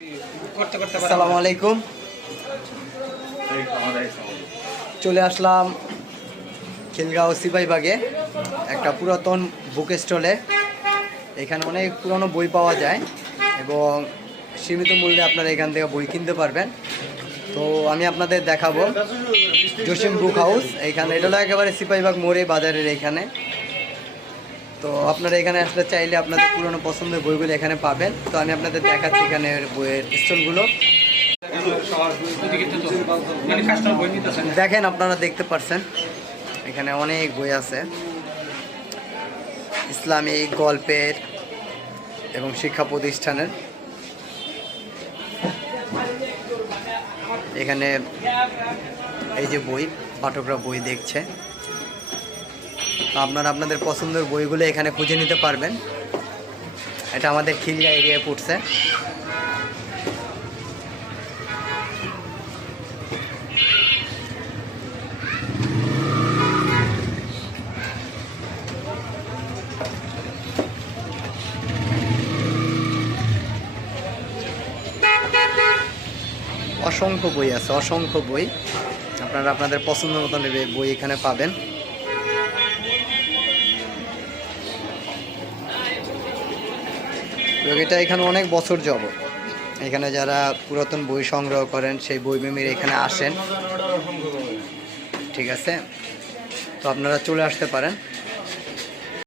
আসসালামু আলাইকুম। চলে আসলাম খিলগাঁও সিপাহীবাগে একটা পুরাতন বুক স্টলে। এখানে অনেক পুরনো বই পাওয়া যায় এবং সীমিত মূল্যে আপনারা এখান থেকে বই কিনতে পারবেন। তো আমি আপনাদের দেখাবো জসিম বুক হাউস। এইখানে এটা হলো একেবারে সিপাহীবাগ মোড়ে বাজারের এইখানে। তো আপনারা এখানে আসলে চাইলে আপনাদের পুরনো পছন্দের বইগুলো এখানে পাবেন। তো আমি আপনাদের দেখাচ্ছি এখানে বইয়ের স্টলগুলো। দেখেন, আপনারা দেখতে পাচ্ছেন এখানে অনেক বই আছে, ইসলামিক, গল্পের এবং শিক্ষা প্রতিষ্ঠানের। এখানে এই যে বই, পাঠকরা বই দেখছে। আপনারা আপনাদের পছন্দের বইগুলো এখানে খুঁজে নিতে পারবেন। এটা আমাদের খিলগাঁও এরিয়ায় পড়ছে। অসংখ্য বই আছে, অসংখ্য বই। আপনারা আপনাদের পছন্দ মতন বই এখানে পাবেন। এটা এখানে অনেক বছর যাবত এখানে যারা পুরাতন বই সংগ্রহ করেন সেই বই প্রেমীরা এখানে আসেন। ঠিক আছে, তো আপনারা চলে আসতে পারেন।